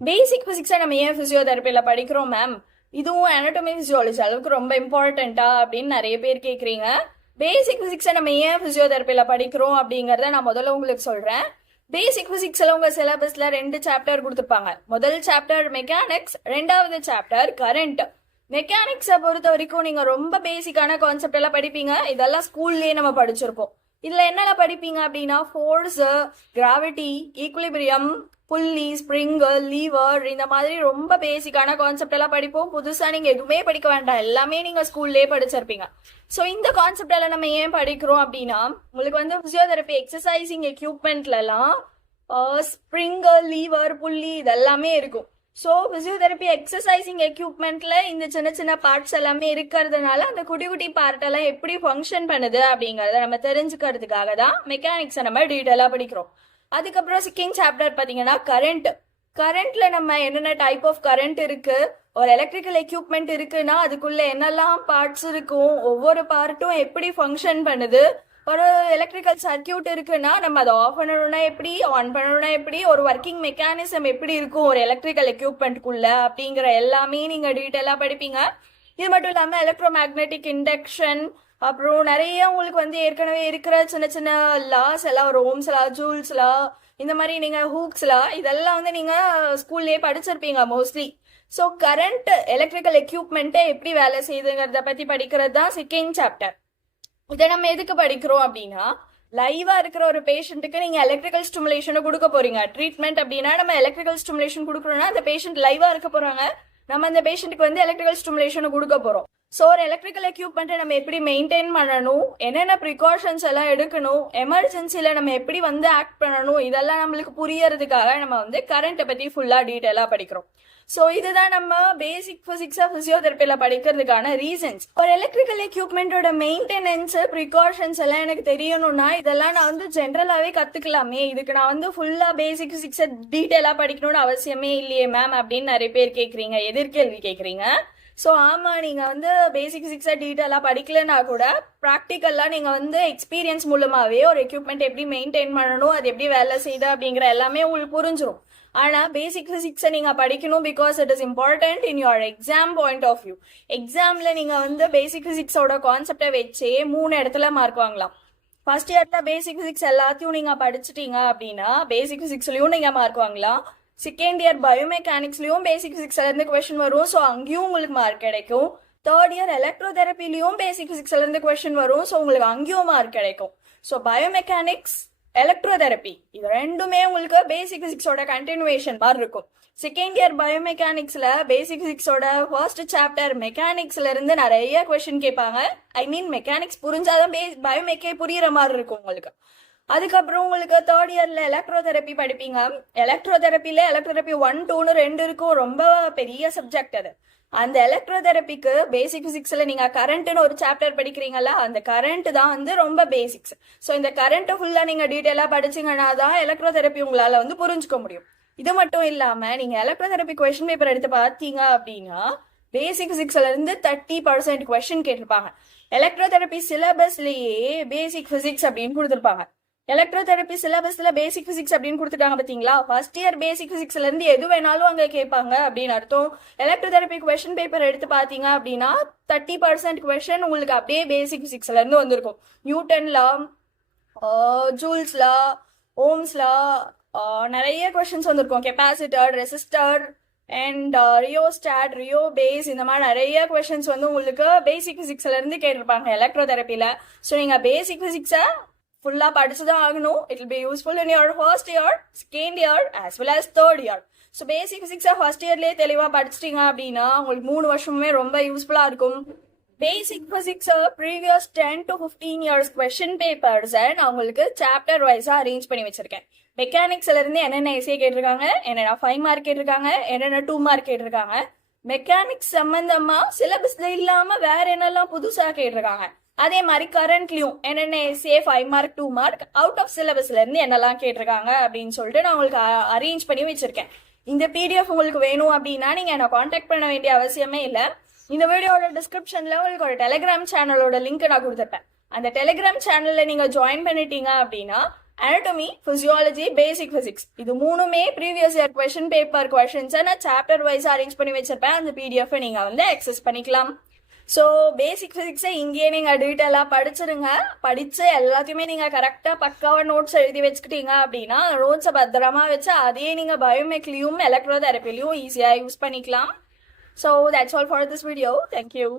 பேசிக் பிசிக்ஸை நம்ம ஏன் பிசியோதெரப்பியில் படிக்கிறோம் மேம்? இதுவும் anatomy physiology அளவுக்கு ரொம்ப இம்பார்ட்டண்ட்டா அப்படின்னு நிறைய பேர் கேட்குறீங்க. பேசிக் பிசிக்ஸை நம்ம ஏன் பிசியோதெரப்பியில் படிக்கிறோம் அப்படிங்கிறத நான் முதல்ல உங்களுக்கு சொல்கிறேன். பேசிக் பிசிக்ஸில் உங்கள் சிலபஸில் 2 சாப்டர் கொடுத்துருப்பாங்க. முதல் சாப்டர் மெக்கானிக்ஸ், 2வது சாப்டர் கரண்ட். மெக்கானிக்ஸை பொறுத்த வரைக்கும் நீங்கள் ரொம்ப பேசிக்கான கான்செப்ட் எல்லாம் படிப்பீங்க. இதெல்லாம் ஸ்கூல்லேயே நம்ம படிச்சிருப்போம். இதுல என்னெல்லாம் படிப்பீங்க அப்படின்னா ஃபோர்ஸ், கிராவிட்டி, ஈக்குலிபிரியம், புள்ளி, ஸ்ப்ரிங், லீவர், இந்த மாதிரி ரொம்ப பேசிக்கான கான்செப்ட் எல்லாம் படிப்போம். புதுசா நீங்க எதுவுமே படிக்க வேண்டாம், எல்லாமே நீங்க ஸ்கூல்லேயே படிச்சிருப்பீங்க. ஸோ இந்த கான்செப்ட் எல்லாம் நம்ம ஏன் படிக்கிறோம் அப்படின்னா, உங்களுக்கு வந்து பிசியோதெரப்பி எக்ஸசைசிங் எக்யூப்மெண்ட்லலாம் ஸ்ப்ரிங், லீவர், புள்ளி இதெல்லாமே இருக்கும். ஸோ பிசியோதெரப்பி எக்ஸசைசிங் எக்யூப்மெண்ட்ல இந்த சின்ன சின்ன பார்ட்ஸ் எல்லாமே இருக்கிறதுனால அந்த குட்டி குட்டி பார்ட் எல்லாம் எப்படி ஃபங்க்ஷன் பண்ணுது அப்படிங்கறத நம்ம தெரிஞ்சுக்கிறதுக்காக தான் மெக்கானிக்ஸை நம்ம டீட்டெயிலாக படிக்கிறோம். அதுக்கப்புறம் செகண்ட் சாப்டர் பார்த்தீங்கன்னா கரண்ட். கரண்ட்ல நம்ம என்னென்ன டைப் ஆஃப் கரண்ட் இருக்கு, ஒரு எலக்ட்ரிக்கல் எக்யூப்மெண்ட் இருக்குன்னா அதுக்குள்ள என்னெல்லாம் பார்ட்ஸ் இருக்கும், ஒவ்வொரு பார்ட்டும் எப்படி ஃபங்க்ஷன் பண்ணுது, ஒரு எலக்ட்ரிக்கல் சர்க்கியூட் இருக்குன்னா நம்ம அதை ஆஃப் பண்ணணும்னா எப்படி, ஆன் பண்ணணும்னா எப்படி, ஒரு ஒர்க்கிங் மெக்கானிசம் எப்படி இருக்கும் ஒரு எலக்ட்ரிக்கல் எக்யூப்மெண்ட்குள்ள அப்படிங்கிற எல்லாமே நீங்க டீட்டெயிலா படிப்பீங்க. இது மட்டும் இல்லாம எலக்ட்ரோ மேக்னெட்டிக் இண்டக்ஷன், அப்புறம் நிறைய உங்களுக்கு வந்து ஏற்கனவே இருக்கிற சின்ன சின்ன லாஸ் எல்லாம், ஒரு ஓம்ஸ் லா, ஜூல்ஸ் லா, இந்த மாதிரி நீங்க ஹூக்ஸ் லா, இதெல்லாம் வந்து நீங்க ஸ்கூல்லயே படிச்சிருப்பீங்க மோஸ்ட்லி. ஸோ கரண்ட் எலக்ட்ரிக்கல் எக்யூப்மெண்ட்டை எப்படி வேலை செய்யுதுங்கிறத பத்தி படிக்கிறது தான் செகண்ட் சாப்டர். இதை நம்ம எதுக்கு படிக்கிறோம் அப்படின்னா, லைவா இருக்கிற ஒரு பேஷண்ட்டுக்கு நீங்க எலக்ட்ரிக்கல் ஸ்டிமுலேஷனை கொடுக்க போறீங்க. ட்ரீட்மெண்ட் அப்படின்னா நம்ம எலக்ட்ரிக்கல் ஸ்டிமுலேஷன் கொடுக்குறோம்னா அந்த பேஷண்ட் லைவா இருக்க போறாங்க, நம்ம அந்த பேஷண்ட்டுக்கு வந்து எலக்ட்ரிக்கல் ஸ்டிமுலேஷனை கொடுக்க போறோம். ஸோ ஒரு எலக்ட்ரிக்கல் எக்யூப்மெண்ட்டை நம்ம எப்படி மெயின்டைன் பண்ணணும், என்னென்ன ப்ரிகாஷன்ஸ் எல்லாம் எடுக்கணும், எமர்ஜென்சியில் நம்ம எப்படி வந்து ஆக்ட் பண்ணணும், இதெல்லாம் நம்மளுக்கு புரியறதுக்காக நம்ம வந்து கரண்ட்டை பற்றி ஃபுல்லாக டீட்டெயிலாக படிக்கிறோம். ஸோ இதுதான் நம்ம பேசிக் ஃபிசிக்ஸாக ஃபிசியோதெரப்பியில் படிக்கிறதுக்கான ரீசன்ஸ். ஒரு எலக்ட்ரிக்கல் எக்யூப்மெண்ட்டோட மெயின்டெனன்ஸ், ப்ரிகாஷன்ஸ் எல்லாம் எனக்கு தெரியணும்னா இதெல்லாம் நான் வந்து ஜென்ரலாகவே கற்றுக்கலாமே, இதுக்கு நான் வந்து ஃபுல்லாக பேசிக் ஃபிசிக்ஸை டீட்டெயிலாக படிக்கணும்னு அவசியமே இல்லையே மேம் அப்படின்னு நிறைய பேர் கேட்குறீங்க, எதிர்கேள்வி கேட்குறீங்க. ஸோ ஆமாம், நீங்கள் வந்து பேசிக் ஃபிசிக்ஸை டீட்டெயிலாக படிக்கலைன்னா கூட ப்ராக்டிக்கலாக நீங்கள் வந்து எக்ஸ்பீரியன்ஸ் மூலமாகவே ஒரு எக்யூப்மெண்ட் எப்படி மெயின்டைன் பண்ணணும், அது எப்படி வேலை செய்யுது அப்படிங்கிற எல்லாமே உங்களுக்கு புரிஞ்சிடும். ஆனால் பேசிக் ஃபிசிக்ஸை நீங்கள் படிக்கணும் because it is important in your exam point of view. எக்ஸாமில் நீங்கள் வந்து பேசிக் ஃபிசிக்ஸோட கான்செப்டை வச்சே 3 இடத்துல மார்க் வாங்கலாம். ஃபர்ஸ்ட் இயர்ல பேசிக் ஃபிசிக்ஸ் எல்லாத்தையும் நீங்கள் படிச்சிட்டீங்க அப்படின்னா பேசிக் ஃபிசிக்ஸ்லையும் நீங்கள் மார்க் வாங்கலாம். செகண்ட் இயர் பயோமெக்கானிக்ஸ்லயும் பேசிக் பிசிக்ஸ்ல இருந்து கொஸ்டின் வரும், ஸோ அங்கேயும் உங்களுக்கு மார்க் கிடைக்கும். தேர்ட் இயர் எலக்ட்ரோதெரப்பிலையும் பேசிக் பிசிக்ஸ்ல இருந்து கொஸ்டின் வரும், ஸோ உங்களுக்கு அங்கேயும் மார்க் கிடைக்கும். ஸோ பயோமெக்கானிக்ஸ், எலக்ட்ரோதெரப்பி இது ரெண்டுமே உங்களுக்கு பேசிக் பிசிக்ஸோட கண்டினியூவேஷன் மாதிரி இருக்கும். செகண்ட் இயர் பயோமெக்கானிக்ஸ்ல பேசிக் பிசிக்ஸோட ஃபர்ஸ்ட் சாப்டர் மெக்கானிக்ஸ்ல இருந்து நிறைய கொஸ்டின் கேட்பாங்க. ஐ மீன் மெக்கானிக்ஸ் புரிஞ்சாதான் பயோமெக்கே புரியுற மாதிரி இருக்கும் உங்களுக்கு. அதுக்கப்புறம் உங்களுக்கு தேர்ட் இயர்ல எலக்ட்ரோதெரப்பி படிப்பீங்க. எலக்ட்ரோதெரப்பி 1, 2ன்னு 2 இருக்கும், ரொம்ப பெரிய சப்ஜெக்ட் அது. அந்த எலக்ட்ரோதெரப்பிக்கு பேசிக் பிசிக்ஸ்ல நீங்க கரண்ட்னு ஒரு சாப்டர் படிக்கிறீங்களா, அந்த கரண்ட் தான் வந்து ரொம்ப பேசிக்ஸ். ஸோ இந்த கரண்ட் ஃபுல்லா நீங்க டீட்டெயிலா படிச்சீங்கன்னா தான் எலக்ட்ரோதெரப்பி உங்களால வந்து புரிஞ்சுக்க முடியும். இது மட்டும் இல்லாம நீங்க எலக்ட்ரோதெரப்பி கொஸ்டின் பேப்பர் எடுத்து பார்த்தீங்க அப்படின்னா பேசிக் பிசிக்ஸ்ல இருந்து 30% கொஸ்டின் கேட்டிருப்பாங்க. எலக்ட்ரோதெரப்பி சிலபஸ்லயே பேசிக் பிசிக்ஸ் அப்படின்னு கொடுத்துருப்பாங்க. எலக்ட்ரோதெரப்பி சிலபஸ்ல பேசிக் பிசிக்ஸ் அப்படின்னு கொடுத்துட்டாங்க பாத்தீங்களா. ஃபர்ஸ்ட் இயர் பேசிக் பிசிக்ஸ்ல இருந்து எது வேணாலும் அங்க கேட்பாங்க அப்படின்னு அர்த்தம். எலக்ட்ரோதெரப்பி கொஸ்டின் பேப்பர் எடுத்து பாத்தீங்க அப்படின்னா 30% கொஸ்டின் உங்களுக்கு அப்படியே பேசிக் பிசிக்ஸ்ல இருந்து வந்திருக்கும். நியூட்டன்லா, ஜூல்ஸ்லா, ஓம்ஸ்லா, நிறைய கொஸ்டின்ஸ் வந்திருக்கும். கெப்பாசிட்டர், ரெசிஸ்டர் அண்ட் ரியோஸ்டாட், ரியோ பேஸ், இந்த மாதிரி நிறைய கொஸ்டின்ஸ் வந்து உங்களுக்கு பேசிக் பிசிக்ஸ்ல இருந்து கேட்டிருப்பாங்க எலக்ட்ரோதெரப்பில. ஸோ நீங்க பேசிக் பிசிக்ஸை ஃபுல்லாக படிச்சுதான் ஆகணும். It will be useful in your first year, second year as well as third year. So basic பிசிக்ஸை ஃபர்ஸ்ட் இயர்லேயே தெளிவாக படிச்சிட்டிங்க அப்படின்னா உங்களுக்கு 3 வருஷமுமே ரொம்ப யூஸ்ஃபுல்லாக இருக்கும். Basic physics previous 10 to 15 years question பேப்பர்ஸை நான் உங்களுக்கு சாப்டர் வைஸாக அரேஞ்ச் பண்ணி வச்சிருக்கேன். மெக்கானிக்ஸ்ல இருந்து என்னென்ன எஸ்ஏ கேட்டிருக்காங்க, என்னென்ன 5 மார்க் கேட்டிருக்காங்க, என்னென்ன 2 மார்க் கேட்டிருக்காங்க, மெக்கானிக்ஸ் சம்பந்தமா சிலபஸ்ல இல்லாம வேற என்னெல்லாம் புதுசாக கேட்டிருக்காங்க, அதே மாதிரி கரண்ட்லயும் என்னென்ன SA 5 mark 2 mark out of சிலபஸ்ல இருந்து என்னெல்லாம் கேட்டிருக்காங்க அப்படின்னு சொல்லிட்டு நான் உங்களுக்கு அரேஞ்ச் பண்ணி வச்சிருக்கேன். இந்த பிடிஎஃப் உங்களுக்கு வேணும் அப்படின்னா நீங்க என்ன காண்டாக்ட் பண்ண வேண்டிய அவசியமே இல்லை. இந்த வீடியோட டிஸ்கிரிப்ஷன்ல உங்களுக்கு ஒரு டெலிகிராம் சேனலோட லிங்க் நான் கொடுத்துருப்பேன். அந்த டெலிகிராம் சேனல்ல நீங்க ஜாயின் பண்ணிட்டீங்க அப்படின்னா anatomy, physiology, basic physics. இது மூணுமே ப்ரீவியஸ் இயர் கொஸ்டின் பேப்பர் கொஸ்டின்ஸை நான் சாப்டர் வைஸ் அரேஞ்ச் பண்ணி வச்சிருப்பேன். அந்த பிடிஎஃப் நீங்கள் வந்து அக்சஸ் பண்ணிக்கலாம். ஸோ பேசிக் ஃபிசிக்ஸை இங்கேயே நீங்கள் டீட்டெயிலாக படிச்சிருங்க. படித்து எல்லாத்தையுமே நீங்கள் கரெக்டாக பக்காவாக நோட்ஸ் எழுதி வச்சுக்கிட்டீங்க அப்படின்னா நோட்ஸை பத்திரமா வச்சு அதையே நீங்கள் பயோமெக்லையும் எலக்ட்ரோதெரப்பிலையும் ஈஸியாக யூஸ் பண்ணிக்கலாம். So that's all for this video. Thank you.